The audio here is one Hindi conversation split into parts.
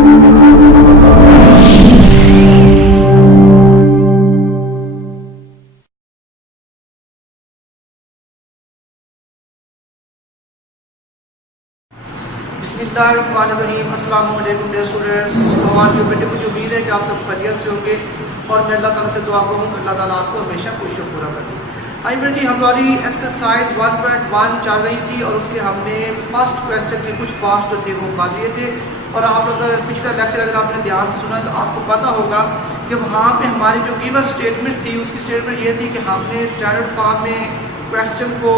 बिस्मिल्लाहिर्रहमानिर्रहीम। अस्सलाम वालेकुम डियर स्टूडेंट्स। और जो बेटे मुझे उम्मीद है कि आप सब खैरियत से होंगे और मैं अल्लाह ताला से दुआ करूँ कि अल्लाह ताला आपको हमेशा खुश और पूरा करे। आई बेटे जी, हमारी एक्सरसाइज 1.1 चल रही थी और उसके हमने फर्स्ट क्वेश्चन के कुछ पार्ट जो थे वो कर लिए थे। और आप अगर पिछला लेक्चर अगर आपने ध्यान से सुना है तो आपको पता होगा कि वहाँ पे हमारी जो गिवन स्टेटमेंट थी उसकी स्टेटमेंट ये थी कि हमने स्टैंडर्ड फॉर्म में क्वेश्चन को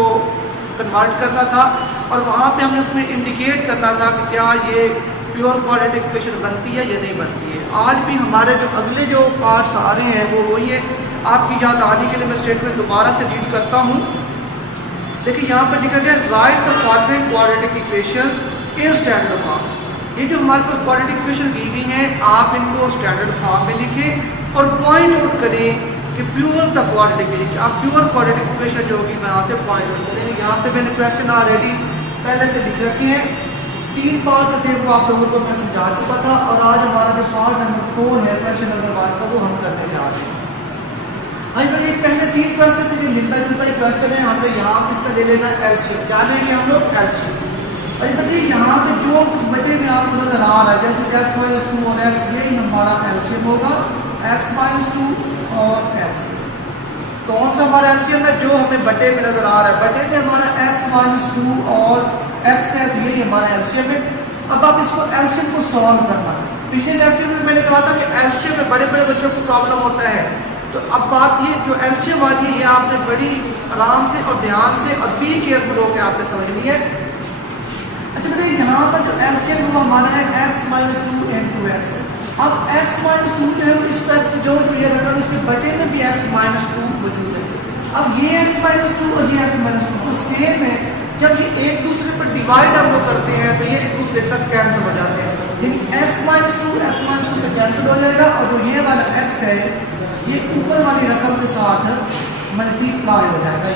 कन्वर्ट करना था और वहाँ पे हमने उसमें इंडिकेट करना था कि क्या ये प्योर क्वाड्रेटिक इक्वेशन बनती है या नहीं बनती है। आज भी हमारे जो अगले जो पार्ट्स आ रहे हैं वो वही है। आपकी याद आने के लिए मैं स्टेटमेंट दोबारा से रीड करता हूँ। देखिए यहाँ पर लिखा गया right the following quadratic equations in standard form. ये जो हमारे पास क्वाड्रेटिक इक्वेशन दी हुई हैं आप इनको स्टैंडर्ड फॉर्म में लिखें और पॉइंट आउट करें कि प्योर द क्वाड्रेटिक इक्वेशन। आप प्योर क्वाड्रेटिक इक्वेशन जो होगी यहाँ से पॉइंट आउट करेंगे। यहाँ पे मैंने क्वेश्चन ऑलरेडी पहले से लिख रखे हैं। 3 पार्ट थे वो आप लोगों को मैं समझा चुका था और आज हमारा जो पार्ट नंबर 4 है क्वेश्चन नंबर 1 का वो हम करने जा रहे हैं। ये पहले 3 क्वेश्चन से जो मिलता जुलता ही क्वेश्चन है हमें यहाँ किसका ले लेना है एलसीएम। क्या लेंगे हम लोग एलसीएम। यहाँ पे जो कुछ बटे में आपको नजर आ रहा है जैसे x-2 और x यही हमारा एलसीएम होगा x-2 और x। कौन सा हमारा एलसीएम है जो हमें बटे में नजर आ रहा है। बटे में हमारा x-2 और x है यही हमारा एलसीएम है। अब आप इसको एलसीएम को सॉल्व करना है। पिछले लेक्चर में मैंने कहा था कि एलसीएम में बड़े बड़े बच्चों को प्रॉब्लम होता है। तो अब बात ये जो एलसीएम वाली है ये आपने बड़ी आराम से और ध्यान से और बी केयरफुल होकर आपने समझनी है। अच्छा बेटा यहाँ पर जो एलसीएम वो हमारा है x-2 into x। अब x-2 जो है इस पर जो ये रकम इसके बटे में भी x-2 मौजूद है। अब ये x-2 और ये x-2 तो सेम है। जब ये एक दूसरे पर डिवाइड हम लोग करते हैं तो ये एक दूसरे के साथ कैंसिल हो जाते हैं। लेकिन x-2 से कैंसिल हो जाएगा और जो ये वाला x है ये ऊपर वाली रकम के साथ मल्टीप्लाई हो जाएगा।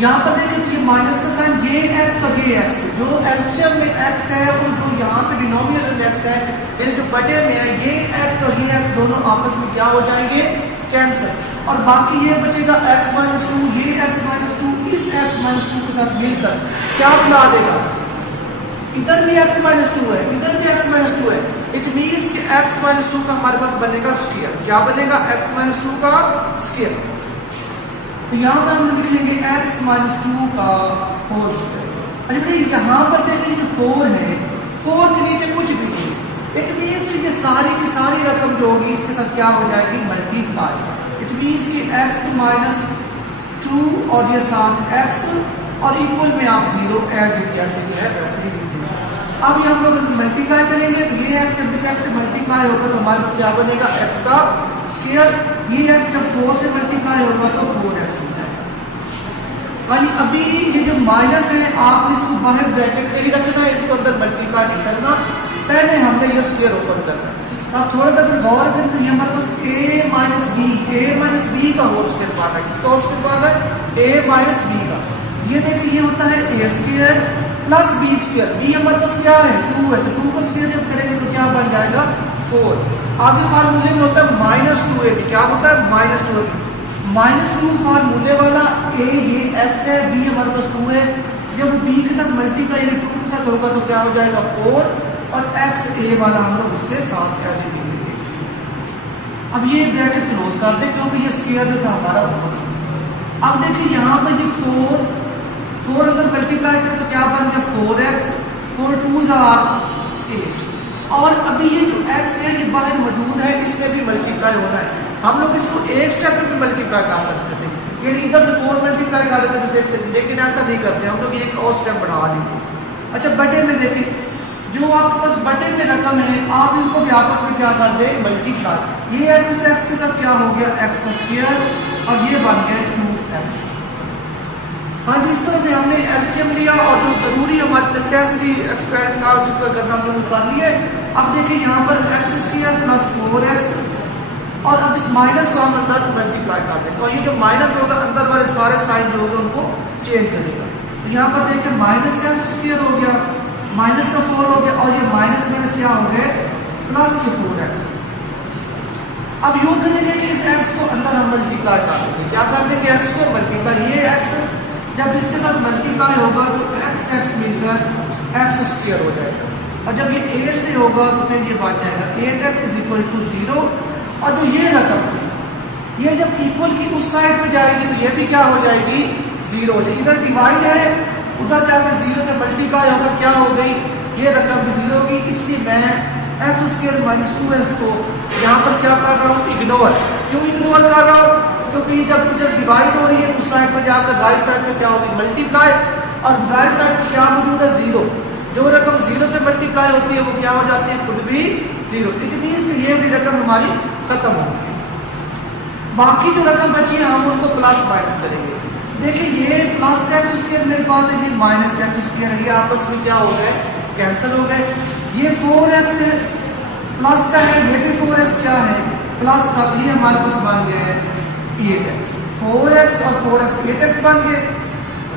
यहाँ पर देखिए तो ये माइनस का साइन ये x और ये x है। जो एलसीएम में x है और जो यहाँ पे डिनोमिनेटर में x है यानी जो बटे में है ये x और ये x दोनों आपस में क्या हो जाएंगे कैंसिल। और बाकी ये बचेगा x-2 ये x-2 इस x-2 के साथ मिलकर क्या बना देगा। इधर भी x-2 है इधर भी x-2 है। इट मीन्स कि x-2 का हमारे पास बनेगा स्क्वायर। क्या बनेगा x-2 का स्क्वायर। तो यहाँ पर हम लिख लेंगे x-2 का होल स्क्वायर। अच्छा यहाँ पर देखें जो 4 है 4 के नीचे कुछ भी नहीं। इट मीन्स ये सारी की सारी रकम जो होगी इसके साथ क्या हो जाएगी मल्टीप्लाई। इट मीन्स कि x-2 और ये साथ x और इक्वल में आप 0 एज इट जैसे है वैसे ही लिखेंगे। अब ये हम लोग मल्टीप्लाई करेंगे तो ये x जब इस x से मल्टीप्लाई होगा तो हमारे पास क्या बनेगा x का स्क्वायर। ये x जब 4 से मल्टीप्लाई होगा तो 4x हो जाएगा। यानी अभी ये जो माइनस है आप इसको बाहर ब्रैकेट के ही रखना है, इसको अंदर मल्टीप्लाई नहीं करना। पहले हमने ये स्क्वायर ओपन करना है। अब थोड़ा सा अगर गौर करें तो ये हमारे पास a b का होल स्क्वायर पार्ट है। किसका होल स्क्वायर पार्ट है a b का। ये देखिए ये होता है a square plus b square. b हमारे पास क्या है 2 है तो 2 का स्क्वायर जब करेंगे तो क्या बन जाएगा 4। आगे फार्मूले में होता है -2ab। क्या होता है -2ab। -2 फार्मूले वाला a ये x है b हमारे पास 2 है। जब b के साथ मल्टीप्लाई यानी 2 के साथ होगा तो क्या हो जाएगा 4 और x a वाला हम लोग उसके साथ ऐसे लिखेंगे। अब ये ब्रैकेट क्लोज कर दे क्योंकि ये स्क्वायर जो था हमारा बहुत। अब देखिए यहाँ पर ये 4 अगर मल्टीप्लाई करें तो क्या बन गया 4x 4 2s are 8। और अभी ये जो x है ये बाहर मौजूद है इसमें भी मल्टीप्लाई होना है। हम लोग इसको एक स्टेप में भी मल्टीप्लाई कर सकते थे यानी इधर से 4 मल्टीप्लाई कर देते थे लेकिन ऐसा नहीं करते हम लोग एक और स्टेप बढ़ा लेंगे। अच्छा बटे में देखिए जो आपके पास बटे में रकम है आप इनको भी आपस में क्या कर दे मल्टीप्लाई। ये x से x के साथ क्या हो गया x का स्क्वायर और ये बन गया 2x। हाँ इस तरह से हमने एलसीएम लिया और जो जरूरी हमारे नेसेसरी एक्सपेरिमेंट का जिक्र करना हम लोग कर लिए। अब देखिए यहाँ पर x² प्लस 4x और अब इस माइनस को हम अंदर मल्टीप्लाई कर देंगे और ये जो माइनस होगा अंदर वाले सारे साइन जो होंगे उनको चेंज करेगा। तो यहाँ पर देखिए -x² हो गया माइनस का 4 हो गया और ये माइनस माइनस क्या हो गए प्लस के 4x। अब यूं करेंगे कि इस x को अंदर हम मल्टीप्लाई कर देंगे, क्या कर देंगे x को मल्टीप्लाई, ये x जब इसके साथ मल्टीप्लाई होगा तो x मिलकर x स्क्वायर हो जाएगा, और जब ये 8 से होगा तो फिर ये बन जाएगा 8x = 0। और जो ये रकम ये जब इक्वल की उस साइड पे जाएगी तो ये भी क्या हो जाएगी 0 हो जाएगी। इधर डिवाइड है, उधर जाकर 0 से मल्टीप्लाई होकर क्या हो गई ये रकम भी 0 होगी। इसलिए मैं x² - 2x को यहाँ पर क्या कर रहा हूँ इग्नोर। क्यों इग्नोर कर रहा हूँ? क्योंकि जब इधर डिवाइड हो रही है उस साइड पर जाकर राइट साइड पे क्या होगी मल्टीप्लाई, और राइट साइड पे क्या मौजूद है 0। जो रकम 0 से मल्टीप्लाई होती है वो क्या हो जाती है खुद भी 0। लेकिन ये भी रकम हमारी खत्म हो गई। बाकी जो रकम बची है हम उनको प्लस माइनस करेंगे। देखिए ये प्लस का x² मेरे पास है, ये माइनस का x² है, ये आपस में क्या हो गए कैंसिल हो गए। ये 4x है प्लस का है, ये भी 4x क्या है प्लस का, ये हमारे पास बन गए हैं 8x। 4x और 4x 8x बन गए,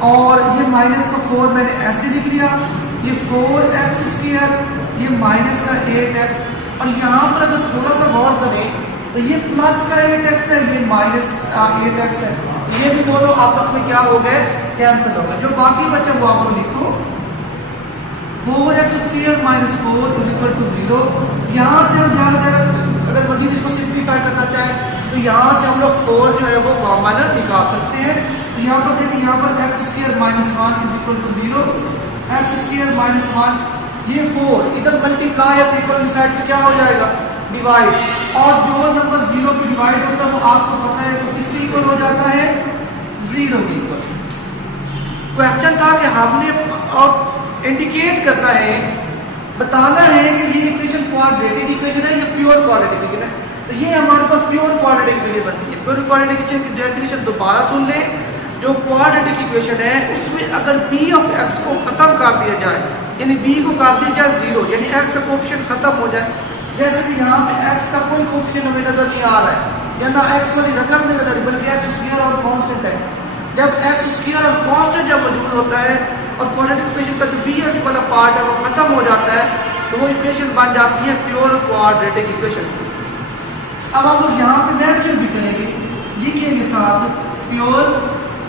और ये माइनस का 4 मैंने ऐसे लिख लिया, ये 4x², ये माइनस का 8x, और यहाँ पर अगर थोड़ा सा गौर करें तो ये प्लस का 8x है, ये माइनस 8x है, ये भी दोनों आपस में क्या हो गए कैंसिल हो गए। जो बाकी बचा वो आपको लिखो 4x² - 4 = 0। यहाँ से हम ज्यादा से ज्यादा अगर मजीद इसको सिंप्लीफाई करना चाहें तो यहाँ से हम लोग 4 जो है वो कॉमन निकाल सकते हैं। तो यहाँ पर देखिए यहाँ पर x² - 1 = 0, x² - 1, ये 4 इधर मल्टीप्लाई है, इक्वल साइड पे क्या हो जाएगा डिवाइड, और जो नंबर 0 पे डिवाइड होता है वो आपको पता है तो किसके इक्वल हो जाता है 0 के इक्वल। क्वेश्चन था कि हमने अब इंडिकेट करना है, बताना है कि ये इक्वेशन क्वाड्रेटिक इक्वेशन है या प्योर क्वाड्रेटिक इक्वेशन है। तो ये हमारे पास प्योर क्वाड्रेटिक इक्वेशन बनती है। प्योर क्वाड्रेटिक इक्वेशन की डेफिनेशन दोबारा सुन लें। जो क्वाड्रेटिक इक्वेशन है उसमें अगर b ऑफ x को खत्म कर दिया जाए, यानी b को कर दिया जाए 0, यानी x का कोएफिशिएंट खत्म हो जाए, जैसे कि यहाँ पे x का कोई कोएफिशिएंट हमें नजर नहीं आ रहा है या ना x वाली रकम नजर आ रही, बल्कि x² और कांस्टेंट है। जब x² और कांस्टेंट जब मौजूद होता है और क्वाड्रेटिक इक्वेशन का जो bx वाला पार्ट है वो खत्म हो जाता है, तो वो इक्वेशन बन जाती है प्योर क्वाड्रेटिक इक्वेशन। अब हम लोग यहाँ पे मेंशन भी करेंगे, लिखेंगे साथ प्योर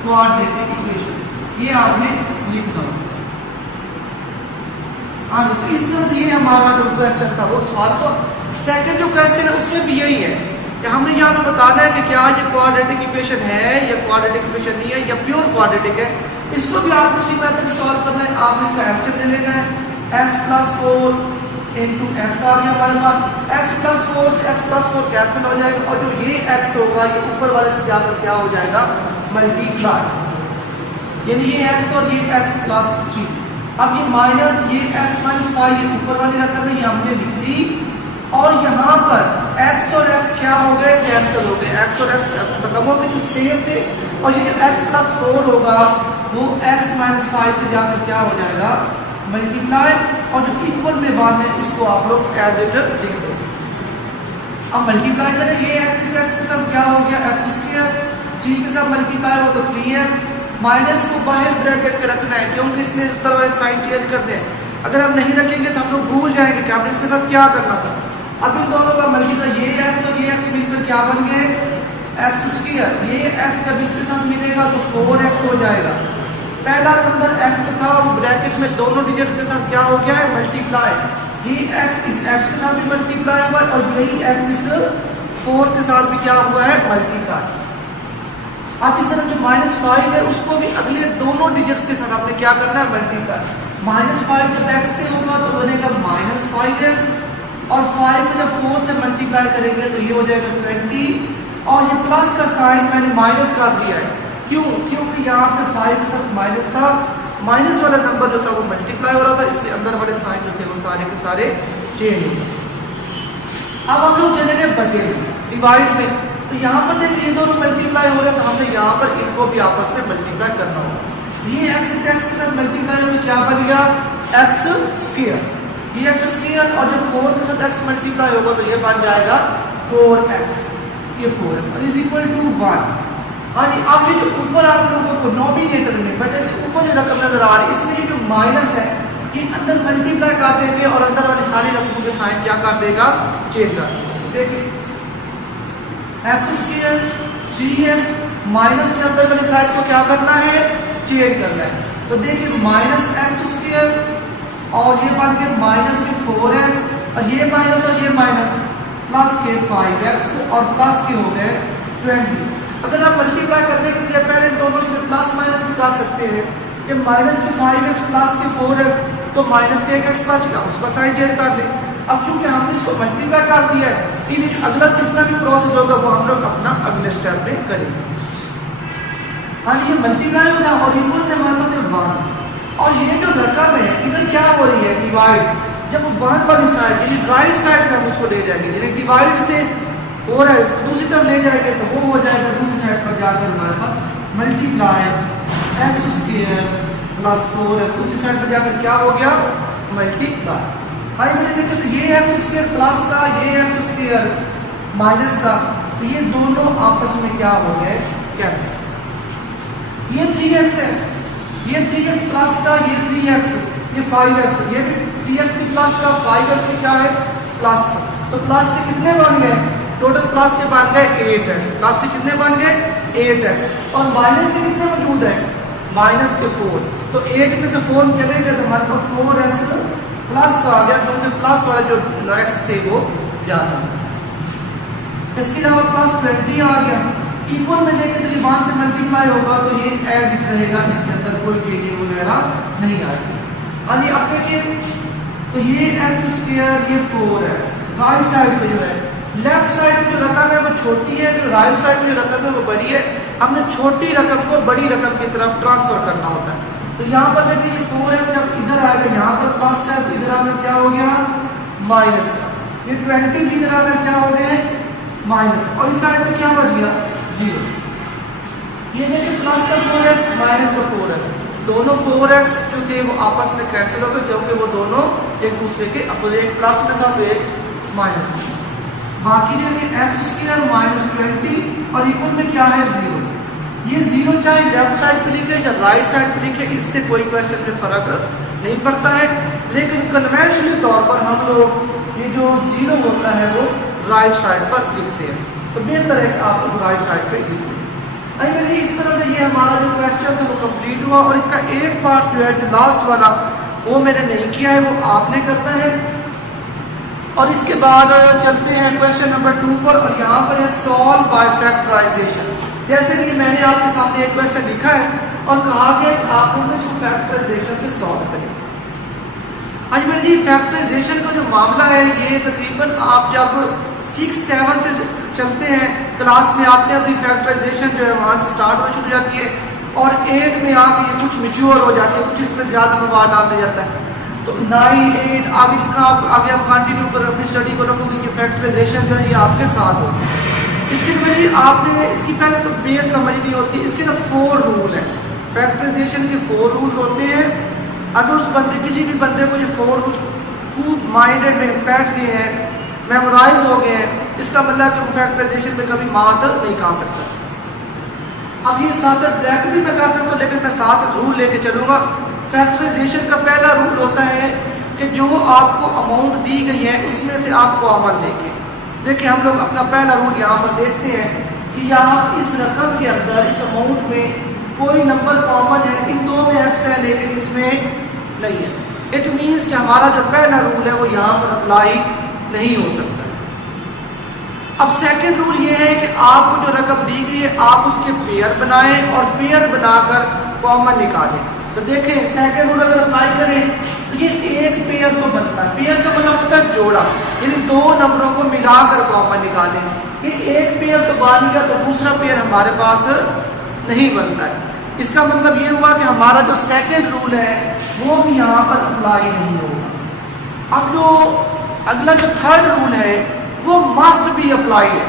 क्वाड्रेटिक इक्वेशन, ये आपने लिखना होगा। हाँ, तो इस तरह से ये हमारा जो क्वेश्चन था वो सॉल्व हुआ। सेकंड जो क्वेश्चन है उसमें भी यही है कि हमने यहाँ पे बताना है कि क्या ये क्वाड्रेटिक इक्वेशन है या क्वाड्रेटिक इक्वेशन नहीं है या प्योर क्वाड्रेटिक है। इसको भी आपको उसी मेथड से सॉल्व करना है। आपने इसका एलसीएम ले लेना है, x + 4 × x आ गया हमारे पास, x + 4 से x + 4 कैंसिल हो जाएगा, और जो ये x होगा ये ऊपर वाले से जाकर क्या हो जाएगा मल्टीप्लाई, यानी ये x और ये x + 3। अब ये माइनस ये x - 5 ये ऊपर वाली रकम है, ये हमने लिख दी, और यहाँ पर x और x क्या हो गए कैंसिल हो गए, x और x खत्म हो गए जो सेम थे, और ये x + 4 होगा वो x - 5 से जाकर क्या हो जाएगा मल्टीप्लाई, और जो इक्वल में वन है उसको आप लोग एज इट लिख दो। अब मल्टीप्लाई करें, ये x इस x के साथ क्या हो गया x², 3 के साथ मल्टीप्लाई हो तो 3x, माइनस को बाहर ब्रैकेट पे रखना है क्योंकि इसने ऊपर वाले साइन चेंज कर दे। अगर हम नहीं रखेंगे तो हम लोग भूल जाएंगे कि हमने इसके साथ क्या करना था। अब इन दोनों का मल्टीप्लाई, ये x और ये x मिलकर क्या बन गए x², ये x जब इसके साथ मिलेगा तो 4x हो जाएगा। पहला नंबर x था वो ब्रैकेट में दोनों डिजिट्स के साथ क्या हो गया है मल्टीप्लाई, ये x इस x के साथ भी मल्टीप्लाई हुआ है, और यही x इस 4 के साथ भी क्या हुआ है मल्टीप्लाई। अब इस तरह जो -5 है उसको भी अगले दोनों डिजिट्स के साथ आपने क्या करना है मल्टीप्लाई। -5 जब x से होगा तो बनेगा -5x, और 5 को जब 4 से मल्टीप्लाई करेंगे तो ये हो जाएगा 20, और ये प्लस का साइन मैंने माइनस कर दिया है, क्यों? क्योंकि यहाँ पे 5 के साथ माइनस था, माइनस वाला नंबर जो था वो मल्टीप्लाई हो रहा था, इसलिए अंदर वाले साइन जो थे वो सारे के सारे चेंज हो गए। अब हम लोग चलेंगे बटे डिवाइड में, तो यहाँ पर देखिए ये दोनों मल्टीप्लाई हो रहे हैं, तो हमने यहाँ पर इनको भी आपस में मल्टीप्लाई करना होगा। ये x इस x के साथ मल्टीप्लाई होकर क्या बन गया x², ये x², और जब 4 के साथ x मल्टीप्लाई होगा तो ये बन जाएगा 4x, ये 4 इज इक्वल टू 1। हाँ जी, अब ये जो ऊपर आप लोगों को नॉमिनेटर में बटे से ऊपर जो रकम नजर आ रही है इसमें ये जो माइनस है ये अंदर मल्टीप्लाई कर देंगे और अंदर वाली सारी रकमों के साइन क्या कर देगा, चेंज कर देगा। देखिए एक्स स्क्वायर 3x माइनस के अंदर वाली साइड को क्या करना है, चेंज करना है। तो देखिए माइनस एक्स स्क्वायर और ये बन के माइनस के 4x और ये माइनस प्लस के 5x और प्लस के हो गए 20। अगर आप मल्टीप्लाई करने के लिए पहले दोनों से प्लस माइनस भी कर सकते हैं कि माइनस के 5x प्लस के 4x तो माइनस के 1x बच गया, उसका साइन चेंज कर ले। अब क्योंकि हमने इसको मल्टीप्लाई कर दिया है, इसलिए अगला जितना भी प्रोसेस होगा वो हम लोग अपना अगले स्टेप में करेंगे। हाँ ये मल्टीप्लाई होगा और इक्वल में हमारे पास है 1 और ये जो रकम है इधर क्या हो रही है, डिवाइड। जब 1 वाली साइड यानी राइट साइड में हम उसको ले जाएंगे, यानी डिवाइड से हो रहा है दूसरी तरफ ले जाएंगे तो वो हो जाएगा दूसरी साइड पर जाकर हमारे पास मल्टीप्लाई एक्स स्क्वायर प्लस 4 दूसरी साइड पर जाकर क्या हो गया, मल्टीप्लाई। भाई मैंने देखा तो ये एक्स स्क्वायर प्लस का, ये एक्स स्क्वायर माइनस का, तो ये दोनों आपस में क्या हो गए, कैंसिल। ये 3x है, ये 3x प्लस का, ये 3x, ये 5x, ये भी 3x की प्लस का, 5x की क्या है प्लस का। तो प्लस के कितने बन गए, टोटल प्लस के बन गए 8x, प्लस के कितने बन गए 8x और माइनस के कितने मौजूद है, माइनस के 4। तो 8 में से 4 चले गए तो हमारे पास 4x प्लस का आ गया, क्योंकि प्लस वाले जो x थे वो ज्यादा। इसके अलावा प्लस 20 आ गया। इक्वल में देखें तो ये 1 से मल्टीप्लाई होगा तो ये एज इट रहेगा, इसके अंदर कोई चेंजिंग वगैरह नहीं आएगी। और ये अब देखिए तो ये एक्स स्क्वायर, ये 4x राइट साइड पे जो है, लेफ्ट साइड में जो रकम है वो छोटी है, जो राइट साइड में जो रकम है वो बड़ी है। हमने छोटी रकम को बड़ी रकम की तरफ ट्रांसफर करना होता है। तो यहाँ पर देखिए ये 4x जब इधर आएगा, यहाँ पर प्लस का, इधर आकर क्या हो गया माइनस का, ये 20 भी इधर आकर क्या हो गए माइनस, और इस साइड में क्या बच गया 0। ये देखिए प्लस का 4x माइनस का 4x, दोनों 4x जो थे वो आपस में कैंसिल हो गए, क्योंकि वो दोनों एक दूसरे के अपोजिट, एक प्लस में था तो एक माइनस में। बाकी देखिए एक्स स्क्वायर माइनस 20 और इक्वल में क्या है 0। ये 0 चाहे लेफ्ट साइड पे लिखे या राइट साइड पे लिखे, इससे कोई क्वेश्चन में फर्क नहीं पड़ता है। लेकिन कन्वेंशनल तौर पर हम लोग ये जो 0 होता है वो राइट साइड पर लिखते हैं, तो बेहतर है कि आप लोग राइट साइड पे लिखें। इस तरह से ये हमारा जो क्वेश्चन था वो कंप्लीट हुआ, और इसका एक पार्ट जो है जो लास्ट वाला वो मैंने नहीं किया है, वो आपने करना है। और इसके बाद चलते हैं क्वेश्चन नंबर 2 पर, और यहाँ पर है सॉल्व बाय फैक्टराइजेशन। जैसे कि मैंने आपके सामने एक क्वेश्चन लिखा है और कहा कि आप लोग इसको फैक्टराइजेशन से सॉल्व करें। आज मेरे जी फैक्टराइजेशन का जो मामला है ये तकरीबन आप जब 6-7 से चलते हैं, क्लास में आते हैं तो ये फैक्टराइजेशन जो है वहाँ से स्टार्ट होनी शुरू हो जाती है, और 8 में आके ये कुछ मैच्योर हो जाती है, कुछ इसमें ज़्यादा मवाद डाल दिया जाता है। तो 9, 8 आगे जितना आगे आप कंटिन्यू कर अपनी स्टडी को रखोगे कि फैक्टराइजेशन जो है ये आपके साथ हो। इसके लिए आपने इसकी पहले तो बेस समझनी होती है। इसके ना 4 रूल है, फैक्टराइजेशन के 4 रूल्स होते हैं। अगर उस बंदे किसी भी बंदे को ये 4 रूल खूब माइंडेड में बैठ गए हैं, मेमोराइज हो गए हैं, इसका मतलब कि वो फैक्टराइजेशन में कभी मात नहीं खा सकता। अब ये साथ डायरेक्ट भी मैं कर सकता हूँ, लेकिन मैं साथ रूल लेके चलूँगा। फैक्टराइजेशन का पहला रूल होता है कि जो आपको अमाउंट दी गई है उसमें से आप कॉमन लेके देखिए। हम लोग अपना पहला रूल यहाँ पर देखते हैं कि यहाँ इस रकम के अंदर इस अमाउंट में कोई नंबर कॉमन है, इन 2 में x है लेकिन इसमें नहीं है। इट मीन्स कि हमारा जो पहला रूल है वो यहाँ पर अप्लाई नहीं हो सकता। अब सेकंड रूल ये है कि आपको जो रकम दी गई है आप उसके पेयर बनाएं और पेयर बनाकर कॉमन निकालें। तो देखें सेकंड रूल अगर अप्लाई करें तो ये एक पेयर तो बनता है। पेयर का मतलब होता है जोड़ा, यानी 2 नंबरों को मिलाकर कॉमन निकालें। ये एक पेयर तो बन गया तो दूसरा पेयर हमारे पास नहीं बनता है। इसका मतलब ये हुआ कि हमारा जो सेकंड रूल है वो भी यहाँ पर अप्लाई नहीं होगा। अब जो अगला जो थर्ड रूल है वो मस्ट बी अप्लाई है।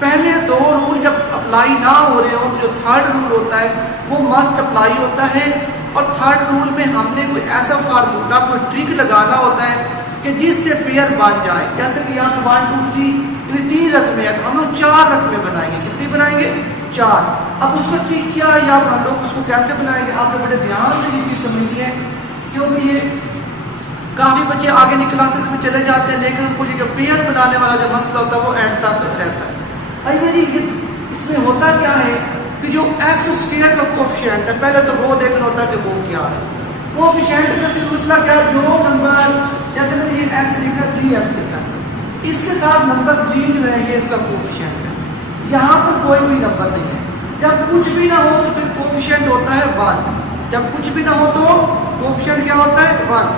पहले 2 रूल जब अप्लाई ना हो रहे हो तो जो थर्ड रूल होता है वो मस्ट अप्लाई होता है। और थर्ड रूल में हमने कोई ऐसा फार्मूला, कोई ट्रिक लगाना होता है कि जिससे पेयर बन जाए। जैसे कि यहाँ पे 1 2 3 3 रकमें हैं तो हम लोग 4 रकमें बनाएंगे। कितनी बनाएंगे? 4। अब उसका ट्रिक क्या है या हम लोग उसको कैसे बनाएंगे, आप लोग बड़े ध्यान से ये चीज़ समझिए, क्योंकि ये काफ़ी बच्चे आगे की क्लासेस में चले जाते हैं, लेकिन उनको जो पेयर बनाने वाला जो मसला होता है वो एंड तक रहता है। भाई जी ये इसमें होता क्या है कि जो एक्स स्क्वायर का कोफिशिएंट है, पहले तो वो देखना होता है कि वो क्या है। कोफिशिएंट का सिर्फ मसला क्या, जो नंबर जैसे मैंने ये एक्स लिखा 3x लिखा, इसके साथ नंबर 3 जो है ये इसका कोफिशिएंट है। यहाँ पर कोई भी नंबर नहीं है। जब कुछ भी ना हो तो फिर कोफिशिएंट होता है 1। जब कुछ भी ना हो तो कोफिशिएंट क्या होता है 1।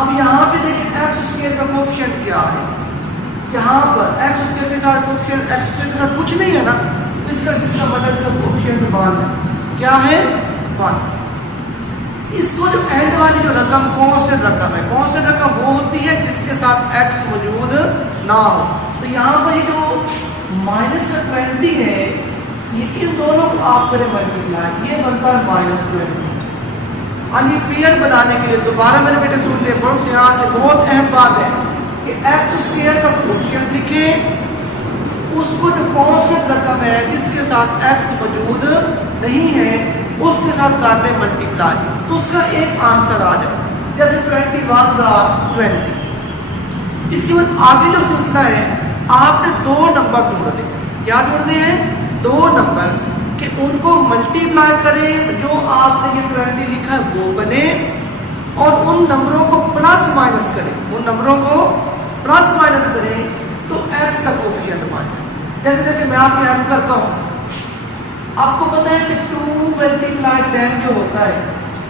अब यहाँ पे देखिए एक्स स्क्वायर का कोफिशिएंट क्या है, यहाँ पर एक्स स्क्वायर के साथ कोफिशिएंट एक्स स्क्वायर के साथ कुछ नहीं है ना, तो इसका मतलब इसका कोफिशिएंट 1 है। क्या है 1। इसको जो एंड वाली जो रकम कांस्टेंट रकम है, कांस्टेंट रकम वो होती है जिसके साथ एक्स मौजूद ना हो। तो यहाँ पर ये जो माइनस का 20 है, ये इन दोनों को आप करें मल्टीप्लाई, ये बनता है -20। ये पेयर बनाने के लिए दोबारा मेरे बेटे सुन ले, बहुत ध्यान से, बहुत अहम बात है कि एक्स स्क्वायर का कोफिशिएंट लिखें, उसको जो कांस्टेंट रकम है जिसके साथ एक्स मौजूद नहीं है उसके साथ कर लें मल्टीप्लाई, तो उसका एक आंसर आ जाए। जैसे 21 20। इसके बाद आगे जो सिलसिला है, आपने 2 नंबर ढूंढ दे। क्या ढूंढ दे हैं? 2 नंबर कि उनको मल्टीप्लाई करें, जो आपने ये 20 लिखा है वो बने, और उन नंबरों को प्लस माइनस करें, उन नंबरों को प्लस माइनस करें तो एक्स का कोफिशिएंट बने। जैसे देखिए मैं आपकी हेल्प करता हूं। आपको पता है कि 2 × 10 जो होता है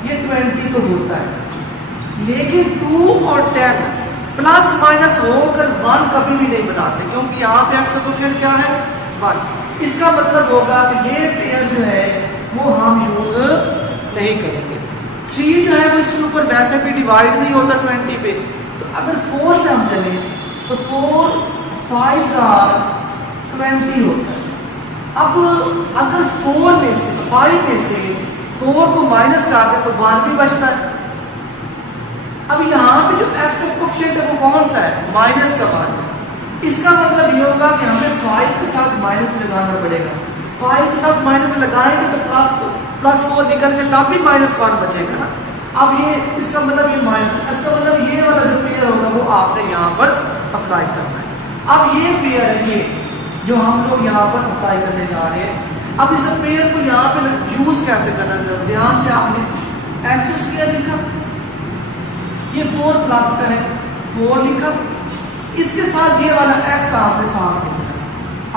ये 20 तो होता है, लेकिन 2 और 10 प्लस माइनस होकर 1 कभी भी नहीं बनाते, क्योंकि यहाँ पे एक्स का कोफिशिएंट क्या है 1। इसका मतलब होगा कि ये पेयर जो है वो हम यूज नहीं करेंगे। 3 जो है वो इसके ऊपर वैसे भी डिवाइड नहीं होता 20 पे, तो अगर 4 पे हम चले तो 4 5 20 होता है। अब अगर 4 में से 5 में से 4 को माइनस कर दे तो 1 भी बचता है। अब यहाँ पे जो एक्स का कोफिशिएंट है वो कौन सा है? माइनस का 1। इसका मतलब ये होगा कि हमें 5 के साथ माइनस लगाना पड़ेगा। 5 के साथ माइनस लगाएंगे तो +4 निकल के तब भी -1 बचेगा ना। अब ये इसका मतलब ये माइनस, इसका मतलब ये वाला जो पेयर होगा वो आपने यहाँ पर अप्लाई करना है। अब ये पेयर है, ये जो हम लोग यहाँ पर अप्लाई करने जा रहे हैं। अब इस पेयर को यहाँ पे यूज कैसे करना है, ध्यान से आपने एक्स स्क्वायर लिखा, ये 4 प्लस का है 4 लिखा, इसके साथ ये वाला x आपने साथ लिखा,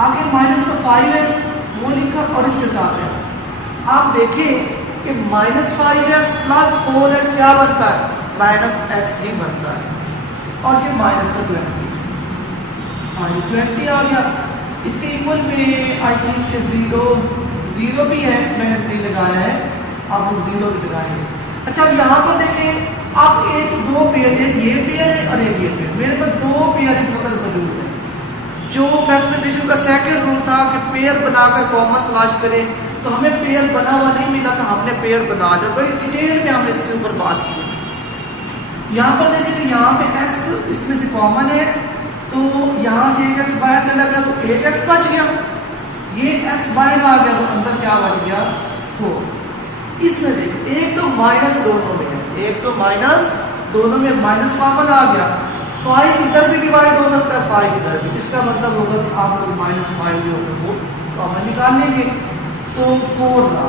आगे माइनस का 5 है वो लिखा, और इसके साथ है। आप देखें कि -5x + 4x क्या बनता है? -x ही बनता है, और ये माइनस का 20 आ गया। इसके इक्वल में आई थिंक 0 भी है, मैंने नहीं लगाया है, आप लोग 0 भी लगाएंगे। अच्छा अब यहाँ पर देखें, अब 1-2 पेयर है, ये पेयर है और एक ये पेयर, मेरे पास 2 पेयर इस वक्त मौजूद है। जो फैक्टराइजेशन का सेकंड रूल था कि पेयर बनाकर कॉमन तलाश करें, तो हमें पेयर बना हुआ नहीं मिला था, हमने पेयर बना दिया। बड़ी डिटेल में हमने इसके ऊपर बात की। यहाँ पर देखिए यहाँ पे x इसमें से कॉमन है, तो यहाँ से एक x बाहर चला गया तो एक x बच गया, ये x बाहर आ गया तो अंदर क्या बच गया 4। इसमें देखिए एक तो माइनस दोनों में है, एक तो माइनस दोनों में, माइनस कॉमन आ गया। 5 इधर भी डिवाइड हो सकता है, 5 इधर भी, इसका मतलब होगा कि आप लोग -5 जो होगा वो कॉमन निकाल लेंगे तो 4 था।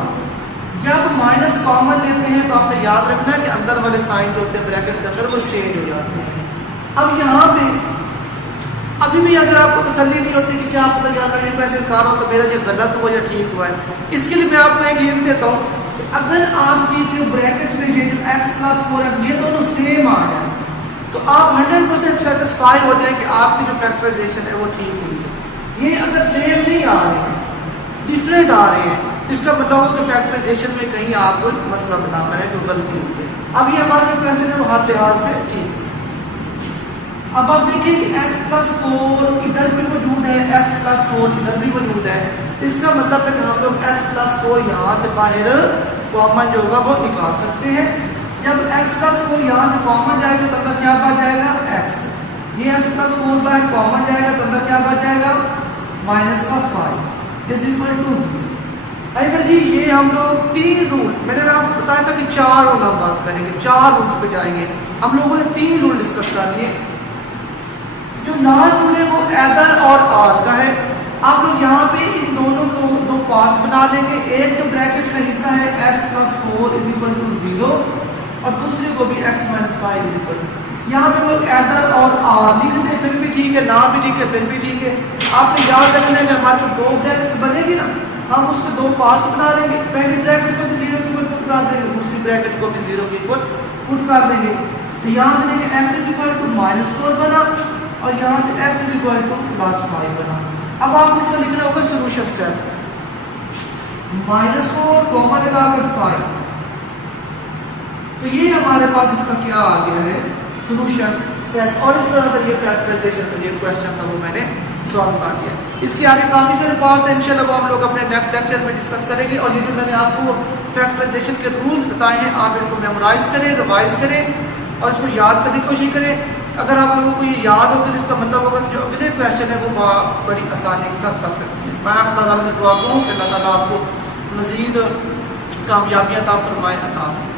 जब माइनस कॉमन लेते हैं तो आपने याद रखना है कि अंदर वाले साइन जो होते हैं ब्रैकेट के अंदर वो चेंज हो जाते हैं। अब यहाँ पे अभी भी अगर आपको तसल्ली नहीं होती कि क्या पता यार मैं पैसे खा रहा हूँ तो मेरा ये गलत हुआ या ठीक हुआ है, इसके लिए मैं आपको एक हिंट देता हूँ। अगर आपकी जो ब्रैकेट्स में ये जो x + 4x ये दोनों सेम आ जाए तो आप 100% सेटिस्फाई हो जाए कि आपकी जो फैक्टराइजेशन है वो ठीक हुई है। ये अगर सेम नहीं आ रहे हैं, डिफरेंट आ रहे हैं, इसका मतलब हो कि फैक्टराइजेशन में कहीं आपको मसला बनाना है, जो गलती हुई है। अब ये हमारा जो क्वेश्चन है वो हर लिहाज से ठीक है। अब आप देखिए कि x + 4 इधर भी मौजूद है, x + 4 इधर भी मौजूद है, इसका मतलब है कि हम लोग x + 4 यहाँ से बाहर कॉमन जो होगा वो निकाल सकते हैं। जब x + 4 यहाँ से कॉमन जाएगा तो अंदर क्या बच जाएगा x, ये x + 4 बाहर कॉमन जाएगा तो अंदर क्या बच जाएगा -5 इज इक्वल टू 0। अगर जी ये हम लोग 3 रूल, मैंने आपको बताया था कि 4 रूल हम बात करेंगे, 4 रूल्स पे जाएंगे। हम लोगों ने 3 रूल डिस्कस कर लिए। जो लाल रूल है वो ऐदर और आर का है। आप लोग यहाँ पे इन दोनों को 2 पार्ट्स बना लेंगे। एक तो ब्रैकेट का हिस्सा है x + 4 = 0 और दूसरे को भी x - 5 = यहाँ पे वो ऐदर और आर लिख दे फिर भी ठीक है, ना भी लिखे फिर भी ठीक है। आपने याद रखना है कि हमारे को 2 ब्रैकेट्स बनेगी ना, हम उसको 2 पार्ट्स बना लेंगे। पहली ब्रैकेट को भी 0 के इक्वल पुट कर देंगे, दूसरी ब्रैकेट को भी 0 के इक्वल पुट कर देंगे। तो यहाँ से देखिए x = -4 बना और यहाँ से x = +5 बना। अब आपने इसका लिखना होगा सोल्यूशन सेट, -4 कॉमा लगाकर 5। तो ये हमारे पास इसका क्या आ गया है, सोल्यूशन सेट। और इस तरह से ये फैक्टराइजेशन का ये क्वेश्चन था वो मैंने सॉल्व कर दिया। इसके आगे काफी सारे पार्ट्स हैं, इंशाल्लाह वो हम लोग अपने नेक्स्ट लेक्चर में डिस्कस करेंगे। और ये जो मैंने आपको फैक्टराइजेशन के रूल्स बताए हैं, आप इनको मेमोराइज करें, रिवाइज करें और इसको याद करने की कोशिश करें। अगर आप लोगों को ये याद हो तो इसका मतलब होगा कि जो अगले क्वेश्चन है वो बड़ी आसानी के साथ कर सकते हैं। मैं अल्लाह ताला से दुआ करूँ कि अल्लाह ताला आपको मज़ीद कामयाबियाँ अता फरमाए। अल्लाह।